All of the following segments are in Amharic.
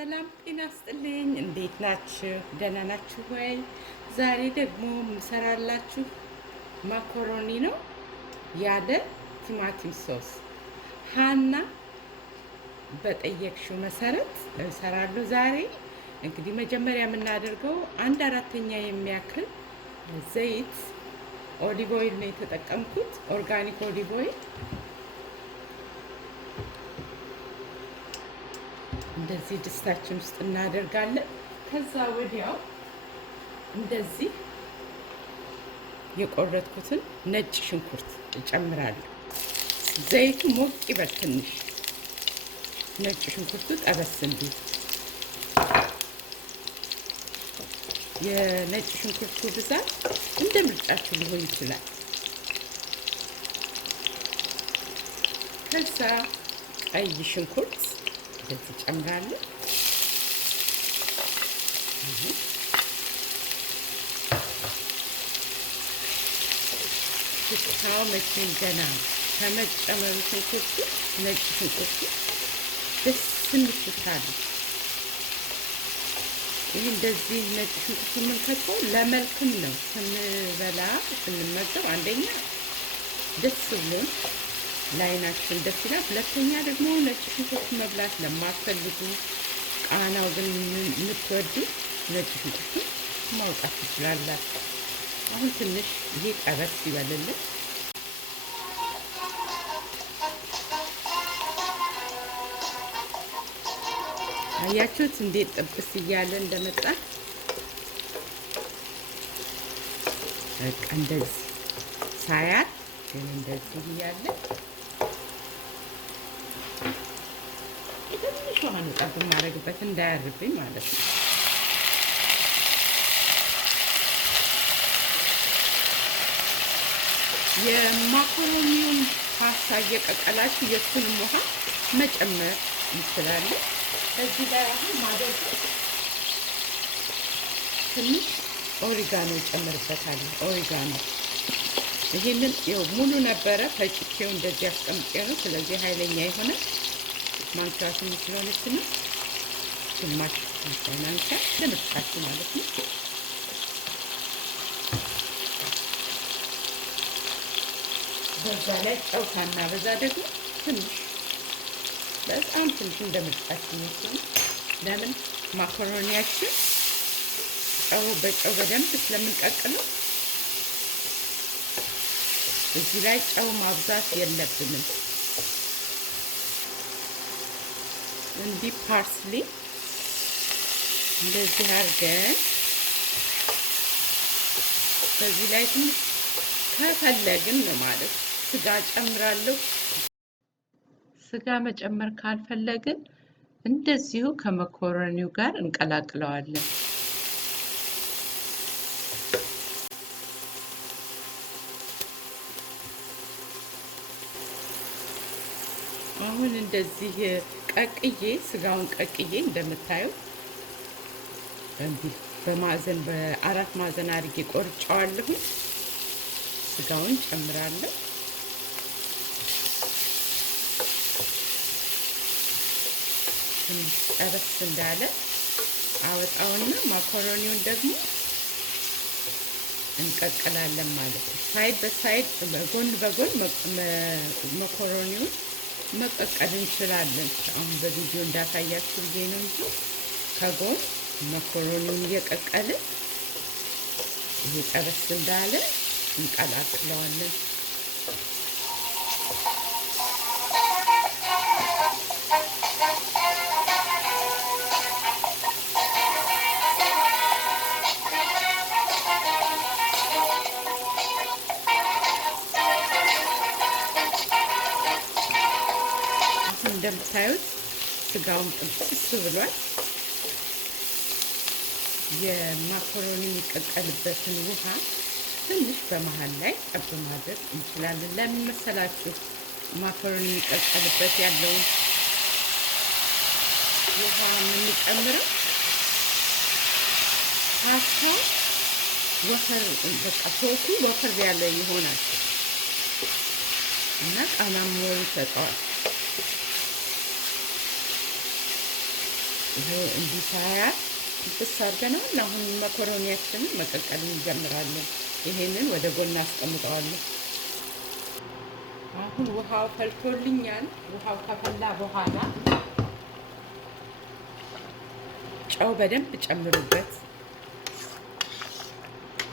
ሰላም ጤና ይስጥልኝ። እንዴት ናችሁ? ደህና ናችሁ ወይ? ዛሬ ደግሞ የምሰራላችሁ ማካሮኒ ነው ያለ ቲማቲም ሶስ። ሃና በጠየቅሽው መሰረት እሰራለሁ ዛሬ። እንግዲህ መጀመሪያ የምናደርገው 1/4 የሚያክል ዘይት ኦሊቭ ኦይል ነው የተጠቀምኩት፣ ኦርጋኒክ ኦሊቭ ኦይል። እንደዚህ ድስታችን ውስጥ እናደርጋለን። ከዛ ወዲያው እንደዚህ የቆረጥኩትን ነጭ ሽንኩርት እጨምራለሁ። ዘይቱ ሞቅ ይበል ትንሽ፣ ነጭ ሽንኩርቱ ጠበስ እንዲል። የነጭ ሽንኩርቱ ብዛት እንደ ምርጫችሁ ሊሆን ይችላል። ከዛ ቀይ ሽንኩርት እንደዚህ ጨምራለሁ። ሽታው መቼም ገና ከመጨመሩ ሽንኩርቱ ነጭ ሽንኩርቱ ደስ የሚል ሽታ አለው። ይህ እንደዚህ ነጭ ሽንኩርት የምንከተው ለመልክም ነው። ስንበላ ስንመገብ አንደኛ ደስ ብሎን ለዓይናችን ደስ ይላል። ሁለተኛ ደግሞ ነጭ ሽንኩርት መብላት ለማትፈልጉ ቃናው ግን የምትወዱ ነጭ ሽንኩርት ማውጣት ትችላላችሁ። አሁን ትንሽ ይሄ ጠበስ ይበልልን። አያችሁት እንዴት ጥብስ እያለ እንደመጣ። በቃ እንደዚህ ሳያት ግን እንደዚህ እያለ ትንሽ ውሃ ነው ጠብ የማደርግበት እንዳያርብኝ ማለት ነው። የማካሮኒውን ፓስታ እየቀቀላችሁ የእሱንም ውሃ መጨመር እንችላለን። እዚህ ላይ አሁን ማደርገው ትንሽ ኦሪጋኖ እጨምርበታለሁ። ኦሪጋኖ ይሄንን ይኸው ሙሉ ነበረ ፈጭቼው እንደዚህ አስቀምጬ ነው። ስለዚህ ኃይለኛ የሆነ ማንኪያ ትንሽ ስለሆነች ነው፣ ግማሽ ማንኪያ ለምርጫችሁ ማለት ነው። በዛ ላይ ጨው ሳናበዛ ደግሞ ትንሽ በጣም ትንሽ እንደምርጫችን ነው። ለምን ማካሮኒያችን ጨው በጨው በደንብ ስለምንቀቅለው እዚህ ላይ ጨው ማብዛት የለብንም። እንዲህ ፓርስሊ እንደዚህ አድርገን በዚህ ላይ ትንሽ ከፈለግን ነው ማለት ስጋ ጨምራለሁ። ስጋ መጨመር ካልፈለግን እንደዚሁ ከማካሮኒው ጋር እንቀላቅለዋለን። አሁን እንደዚህ ቀቅዬ ስጋውን ቀቅዬ እንደምታዩት እንዲህ በማዕዘን በአራት ማዕዘን አድርጌ ቆርጬዋለሁ። ስጋውን ጨምራለሁ። ትንሽ ጠበስ እንዳለ አወጣውና ማካሮኒውን ደግሞ እንቀቅላለን ማለት ነው። ሳይድ በሳይድ በጎን በጎን ማካሮኒውን መቀቀል እንችላለን። አሁን በቪዲዮ እንዳሳያችሁ ብዬ ነው እንጂ ከጎን ማካሮኒውን እየቀቀልን ይሄ ጠበስ እንዳለ እንቀላቅለዋለን። እንደምታዩት ስጋውን ጥብስ ብሏል። የማካሮኒ የሚቀቀልበትን ውሃ ትንሽ በመሃል ላይ ጠብ ማድረግ እንችላለን። ለምን መሰላችሁ? ማካሮኒ የሚቀቀልበት ያለውን ውሃ የምንጨምረው ፓስታው ወፈር በቃ ሶሱ ወፈር ያለ ይሆናል እና ቃናም ሞር ይሰጠዋል። ይሄ እንዲሳያ ተሰርገናል። አሁን ማካሮኒያችንን መቀቀል እንጀምራለን። ይሄንን ወደ ጎን አስቀምጠዋለሁ። አሁን ውሃው ፈልቶልኛል። ውሃው ከፈላ በኋላ ጨው በደንብ ጨምሩበት።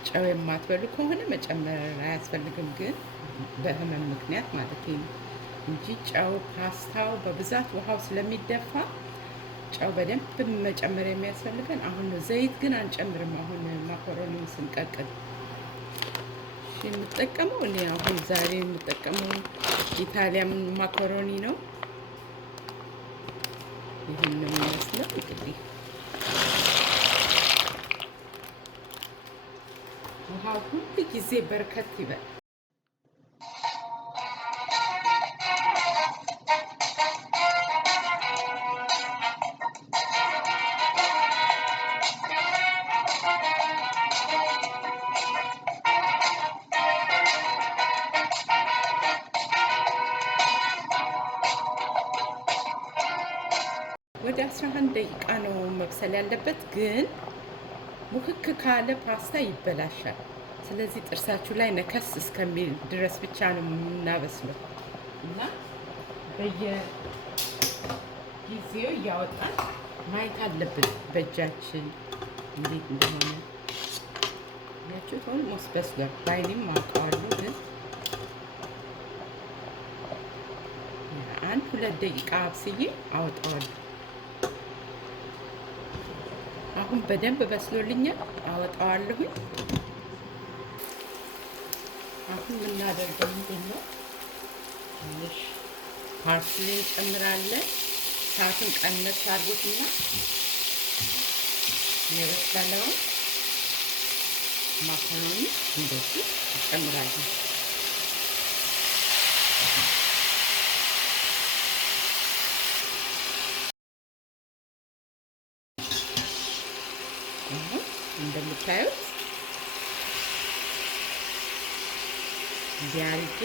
ጨው የማትበሉ ከሆነ መጨመር አያስፈልግም፣ ግን በህመም ምክንያት ማለት ነው እንጂ ጨው ፓስታው በብዛት ውሃው ስለሚደፋ ጨው በደንብ መጨመር የሚያስፈልገን አሁን ነው። ዘይት ግን አንጨምርም። አሁን ማካሮኒውን ስንቀቅል የምጠቀመው እኔ አሁን ዛሬ የምጠቀመው ኢታሊያን ማካሮኒ ነው። ይሄን ነው የሚመስለው። እንግዲህ ውሃው ሁሉ ጊዜ በርከት ይበል። ወደ 11 ደቂቃ ነው መብሰል ያለበት፣ ግን ሙክክ ካለ ፓስታ ይበላሻል። ስለዚህ ጥርሳችሁ ላይ ነከስ እስከሚል ድረስ ብቻ ነው የምናበስለው እና በየጊዜው እያወጣን ማየት አለብን በእጃችን እንዴት እንደሆነ። ያችሁት ኦልሞስት በስሏል። ባይኔም አውቀዋለሁ፣ ግን 1-2 ደቂቃ አብስዬ አወጣዋለሁ። አሁን በደንብ በስሎልኛል፣ አወጣዋለሁኝ። አሁን የምናደርገው ምንድን ነው? ትንሽ ፓርስሊ እንጨምራለን። እሳቱን ቀነስ አድርጉትና የበሰለውን ማካሮኒ እንደዚህ እንጨምራለን። እንደምታዩት ዲያርጌ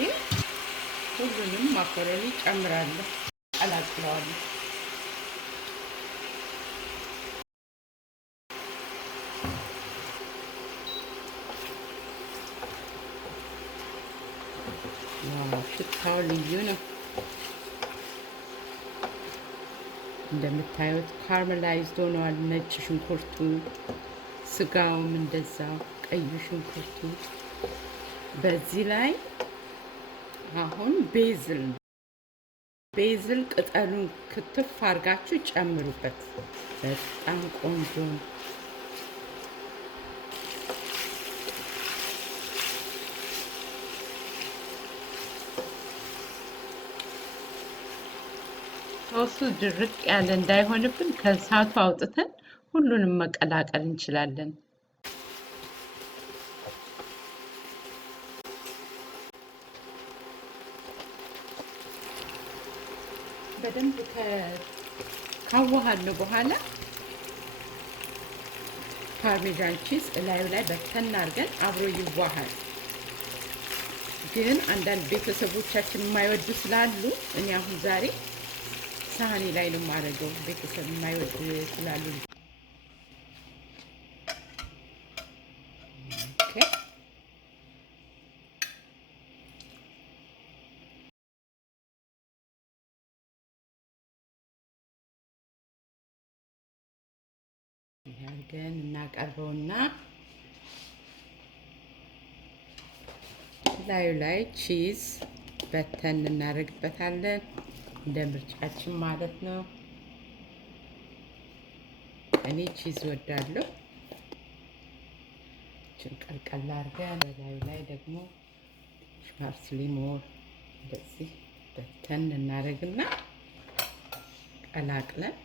ሁሉንም ማካሮኒ ጨምራለሁ፣ ቀላቅለዋለሁ። ዋው ሽታው ልዩ ነው። እንደምታዩት ካራሜላይዝድ ሆኗል። ነጭ ሽንኩርቱ፣ ስጋውም እንደዛው፣ ቀይ ሽንኩርቱ። በዚህ ላይ አሁን ቤዝል ቅጠሉን ክትፍ አድርጋችሁ ጨምሩበት። በጣም ቆንጆ ነው። ሶሱ ድርቅ ያለ እንዳይሆንብን ከእሳቱ አውጥተን ሁሉንም መቀላቀል እንችላለን። በደንብ ካዋሃድነው በኋላ ፓርሜዛን ቺዝ እላዩ ላይ በተን አድርገን አብሮ ይዋሃድ። ግን አንዳንድ ቤተሰቦቻችን የማይወዱ ስላሉ እኔ አሁን ዛሬ ሳህኔ ላይ ነው የማደርገው። ቤተሰብ የማይወዱ ስላሉ ያርገን እናቀርበውና ላዩ ላይ ቺዝ በተን እናደርግበታለን። እንደ ምርጫችን ማለት ነው። እኔ ቺዝ ወዳለሁ። ቀልቀል አድርገን በላዩ ላይ ደግሞ ፓርስሊ ሞር እንደዚህ በተን እናደርግና ቀላቅለን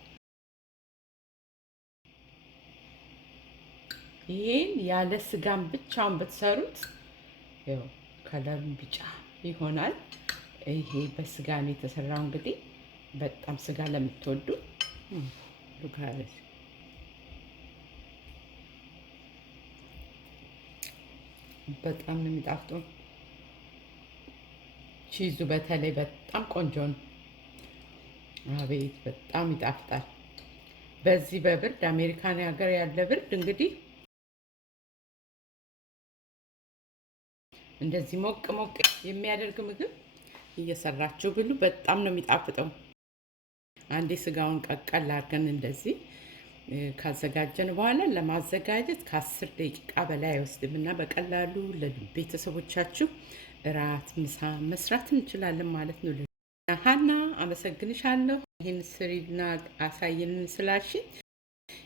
ይሄን ያለ ስጋም ብቻውን ብትሰሩት ያው ከለሩን ቢጫ ይሆናል። ይሄ በስጋ ነው የተሰራው። እንግዲህ በጣም ስጋ ለምትወዱ ሉካለስ በጣም ነው የሚጣፍጠው። ቺዙ በተለይ በጣም ቆንጆ ነው። አቤት በጣም ይጣፍጣል። በዚህ በብርድ አሜሪካን ሀገር ያለ ብርድ እንግዲህ እንደዚህ ሞቅ ሞቅ የሚያደርግ ምግብ እየሰራችሁ ብሉ። በጣም ነው የሚጣፍጠው። አንዴ ስጋውን ቀቀል አድርገን እንደዚህ ካዘጋጀን በኋላ ለማዘጋጀት ከ10 ደቂቃ በላይ አይወስድምና በቀላሉ ለቤተሰቦቻችሁ እራት ምሳ መስራት እንችላለን ማለት ነው። ሀና አመሰግንሻለሁ። ይህን ስሪና አሳየን ስላልሽኝ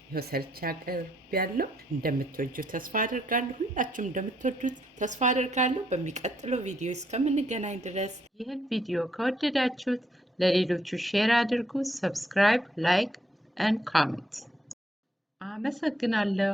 ይኸው ሰርቼ አቅርቤያለሁ። እንደምትወጁት ተስፋ አደርጋለሁ። ሁላችሁም እንደምትወዱት ተስፋ አደርጋለሁ። በሚቀጥለው ቪዲዮ እስከምንገናኝ ድረስ ይህን ቪዲዮ ከወደዳችሁት ለሌሎቹ ሼር አድርጉ። ሰብስክራይብ፣ ላይክ ኤንድ ኮሜንት። አመሰግናለሁ።